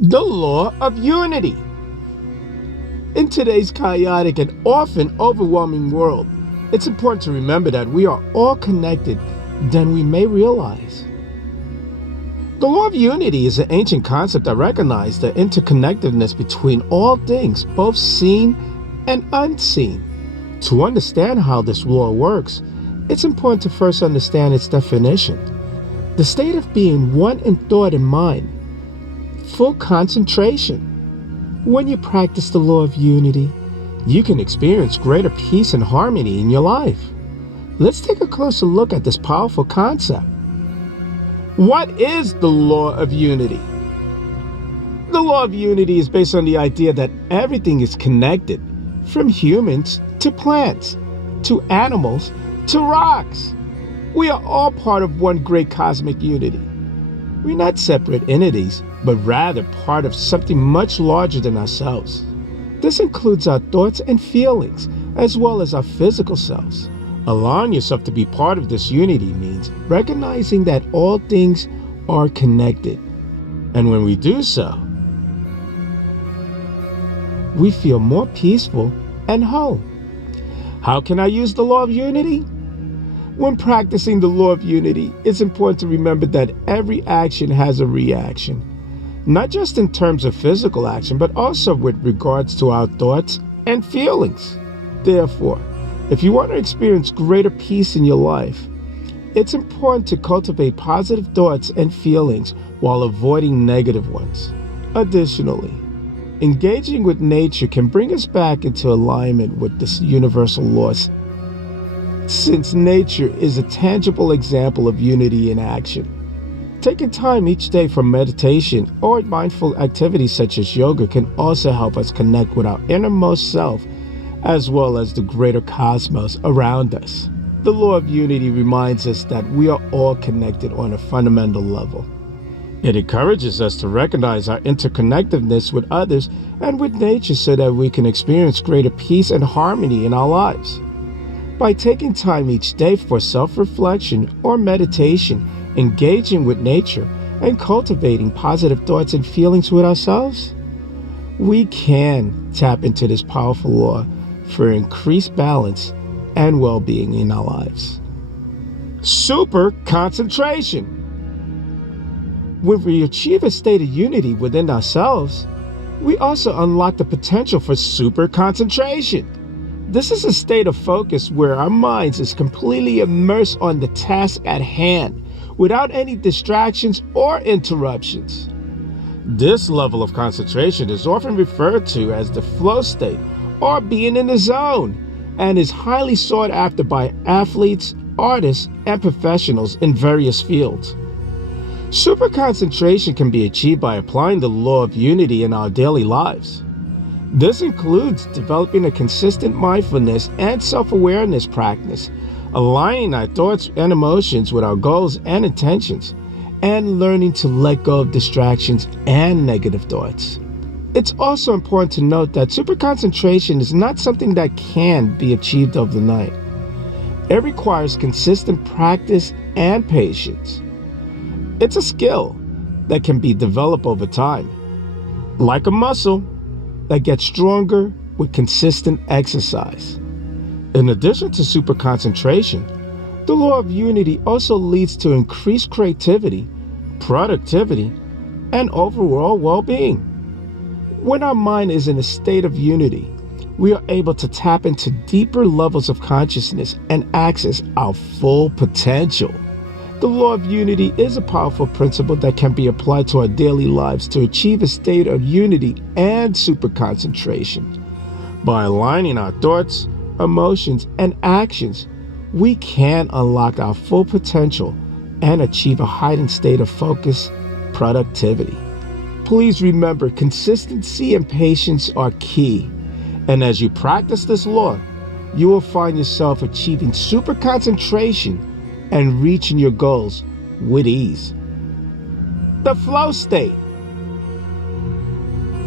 The law of unity. In today's chaotic and often overwhelming world, it's important to remember that we are all connected than we may realize. The law of unity is an ancient concept that recognizes the interconnectedness between all things, both seen and unseen. To understand how this law works, it's important to first understand its definition. The state of being one in thought and mind, full concentration. When you practice the law of unity, you can experience greater peace and harmony in your life. Let's take a closer look at this powerful concept. What is the law of unity? The law of unity is based on the idea that everything is connected, from humans to plants, to animals, to rocks. We are all part of one great cosmic unity. We're not separate entities, but rather part of something much larger than ourselves. This includes our thoughts and feelings, as well as our physical selves. Allowing yourself to be part of this unity means recognizing that all things are connected. And when we do so, we feel more peaceful and whole. How can I use the law of unity? When practicing the law of unity, it's important to remember that every action has a reaction, not just in terms of physical action, but also with regards to our thoughts and feelings. Therefore, if you want to experience greater peace in your life, it's important to cultivate positive thoughts and feelings while avoiding negative ones. Additionally, engaging with nature can bring us back into alignment with this universal laws, since nature is a tangible example of unity in action. Taking time each day for meditation or mindful activities such as yoga can also help us connect with our innermost self as well as the greater cosmos around us. The law of unity reminds us that we are all connected on a fundamental level. It encourages us to recognize our interconnectedness with others and with nature so that we can experience greater peace and harmony in our lives. By taking time each day for self-reflection or meditation, engaging with nature, and cultivating positive thoughts and feelings with ourselves, we can tap into this powerful law for increased balance and well-being in our lives. Super concentration. When we achieve a state of unity within ourselves, we also unlock the potential for super concentration. This is a state of focus where our minds is completely immersed on the task at hand without any distractions or interruptions. This level of concentration is often referred to as the flow state or being in the zone, and is highly sought after by athletes, artists, and professionals in various fields. Super concentration can be achieved by applying the law of unity in our daily lives. This includes developing a consistent mindfulness and self-awareness practice, aligning our thoughts and emotions with our goals and intentions, and learning to let go of distractions and negative thoughts. It's also important to note that super concentration is not something that can be achieved overnight. It requires consistent practice and patience. It's a skill that can be developed over time, like a muscle that gets stronger with consistent exercise. In addition to super concentration, the law of unity also leads to increased creativity, productivity, and overall well-being. When our mind is in a state of unity, we are able to tap into deeper levels of consciousness and access our full potential. The law of unity is a powerful principle that can be applied to our daily lives to achieve a state of unity and super concentration. By aligning our thoughts, emotions, and actions, we can unlock our full potential and achieve a heightened state of focus, productivity. Please remember, consistency and patience are key. And as you practice this law, you will find yourself achieving super concentration and reaching your goals with ease. The flow state.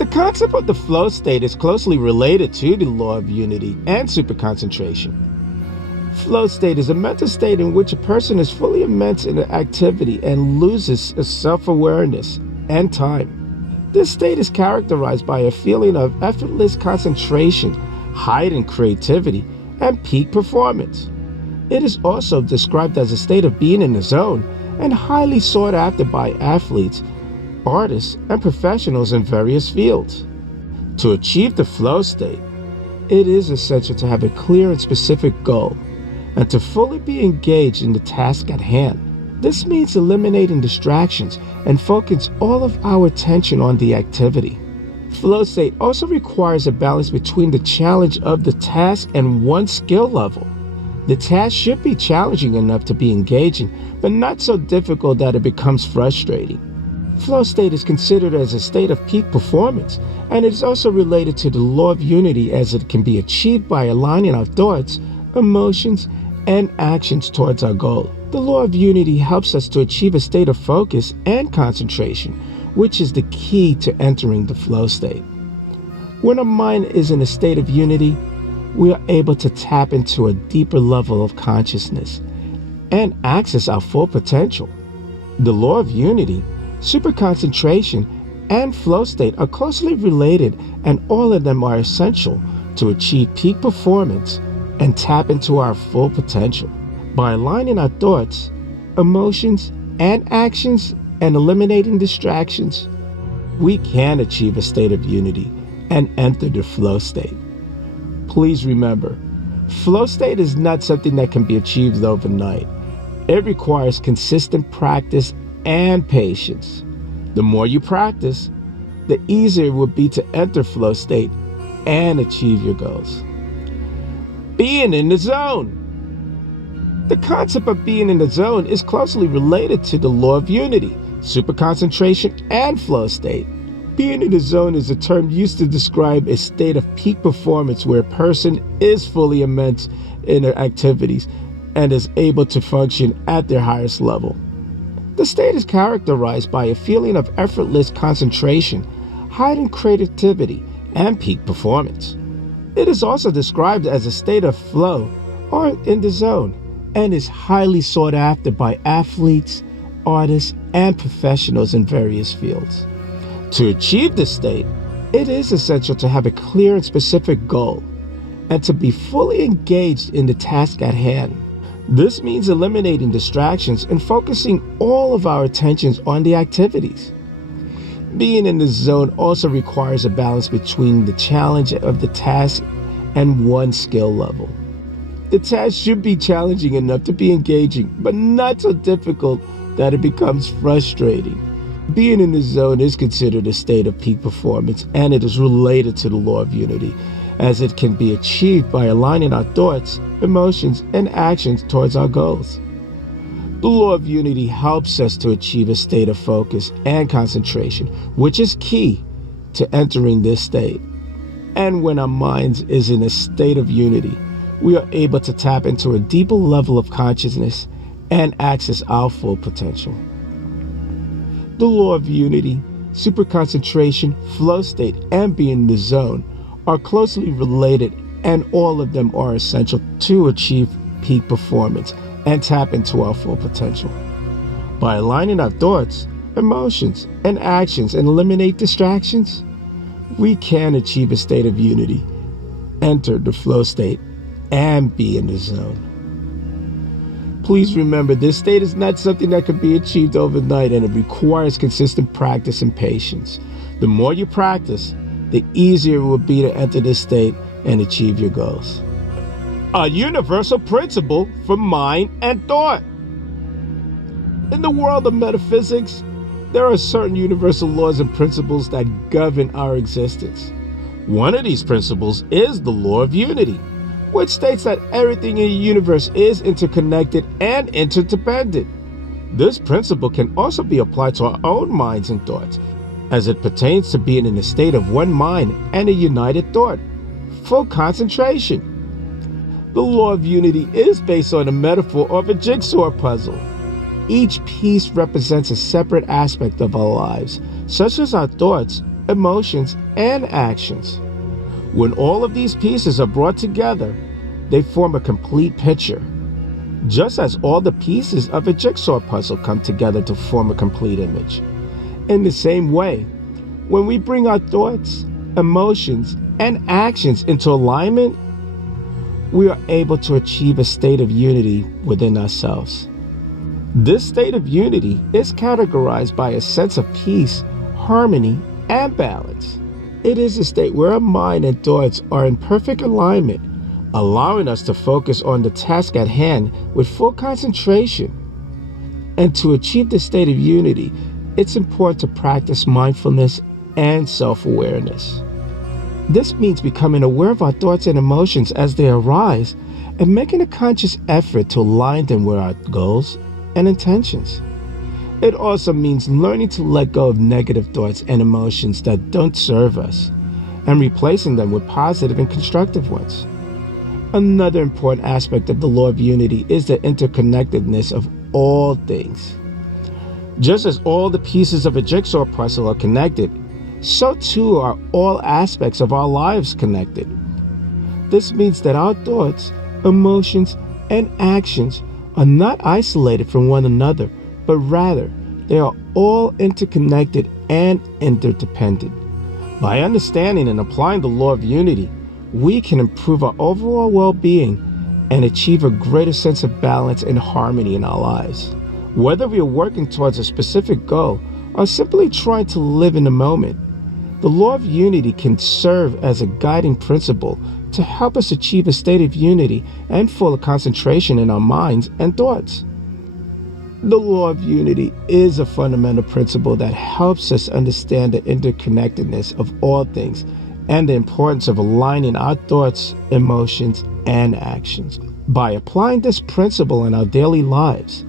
The concept of the flow state is closely related to the law of unity and super concentration. Flow state is a mental state in which a person is fully immersed in an activity and loses self-awareness and time. This state is characterized by a feeling of effortless concentration, heightened creativity, and peak performance. It is also described as a state of being in the zone and highly sought after by athletes, artists, and professionals in various fields. To achieve the flow state, it is essential to have a clear and specific goal and to fully be engaged in the task at hand. This means eliminating distractions and focus all of our attention on the activity. Flow state also requires a balance between the challenge of the task and one's skill level. The task should be challenging enough to be engaging, but not so difficult that it becomes frustrating. Flow state is considered as a state of peak performance, and it is also related to the law of unity as it can be achieved by aligning our thoughts, emotions, and actions towards our goal. The law of unity helps us to achieve a state of focus and concentration, which is the key to entering the flow state. When our mind is in a state of unity, we are able to tap into a deeper level of consciousness and access our full potential. The law of unity, super concentration, and flow state are closely related, and all of them are essential to achieve peak performance and tap into our full potential. By aligning our thoughts, emotions, and actions and eliminating distractions, we can achieve a state of unity and enter the flow state. Please remember, flow state is not something that can be achieved overnight. It requires consistent practice and patience. The more you practice, the easier it will be to enter flow state and achieve your goals. Being in the zone. The concept of being in the zone is closely related to the law of unity, super concentration, and flow state. Being in the zone is a term used to describe a state of peak performance where a person is fully immersed in their activities and is able to function at their highest level. The state is characterized by a feeling of effortless concentration, heightened creativity, and peak performance. It is also described as a state of flow or in the zone and is highly sought after by athletes, artists, and professionals in various fields. To achieve this state, it is essential to have a clear and specific goal and to be fully engaged in the task at hand. This means eliminating distractions and focusing all of our attentions on the activities. Being in the zone also requires a balance between the challenge of the task and one's skill level. The task should be challenging enough to be engaging, but not so difficult that it becomes frustrating. Being in the zone is considered a state of peak performance, and it is related to the law of unity, as it can be achieved by aligning our thoughts, emotions, and actions towards our goals. The law of unity helps us to achieve a state of focus and concentration, which is key to entering this state. And when our mind is in a state of unity, we are able to tap into a deeper level of consciousness and access our full potential. The law of unity, super concentration, flow state, and being in the zone are closely related, and all of them are essential to achieve peak performance and tap into our full potential. By aligning our thoughts, emotions, and actions and eliminate distractions, we can achieve a state of unity, enter the flow state, and be in the zone. Please remember, this state is not something that can be achieved overnight, and it requires consistent practice and patience. The more you practice, the easier it will be to enter this state and achieve your goals. A universal principle for mind and thought. In the world of metaphysics, there are certain universal laws and principles that govern our existence. One of these principles is the law of unity, which states that everything in the universe is interconnected and interdependent. This principle can also be applied to our own minds and thoughts, as it pertains to being in a state of one mind and a united thought, full concentration. The law of unity is based on a metaphor of a jigsaw puzzle. Each piece represents a separate aspect of our lives, such as our thoughts, emotions, and actions. When all of these pieces are brought together, they form a complete picture. Just as all the pieces of a jigsaw puzzle come together to form a complete image. In the same way, When we bring our thoughts, emotions, and actions into alignment, we are able to achieve a state of unity within ourselves. This state of unity is categorized by a sense of peace, harmony, and balance. It is a state where our mind and thoughts are in perfect alignment, allowing us to focus on the task at hand with full concentration. And to achieve this state of unity, it's important to practice mindfulness and self-awareness. This means becoming aware of our thoughts and emotions as they arise and making a conscious effort to align them with our goals and intentions. It also means learning to let go of negative thoughts and emotions that don't serve us and replacing them with positive and constructive ones. Another important aspect of the law of unity is the interconnectedness of all things. Just as all the pieces of a jigsaw puzzle are connected, so too are all aspects of our lives connected. This means that our thoughts, emotions, and actions are not isolated from one another, but rather they are all interconnected and interdependent. By understanding and applying the law of unity, we can improve our overall well-being and achieve a greater sense of balance and harmony in our lives. Whether we are working towards a specific goal or simply trying to live in the moment, the law of unity can serve as a guiding principle to help us achieve a state of unity and full concentration in our minds and thoughts. The law of unity is a fundamental principle that helps us understand the interconnectedness of all things and the importance of aligning our thoughts, emotions, and actions. By applying this principle in our daily lives,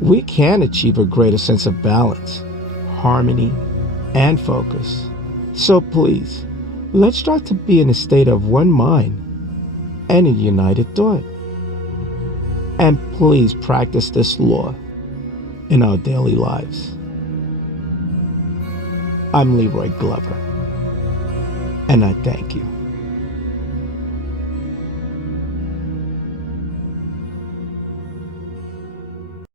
we can achieve a greater sense of balance, harmony, and focus. So please, let's start to be in a state of one mind and a united thought. And please practice this law in our daily lives. I'm Leroy Glover, and I thank you.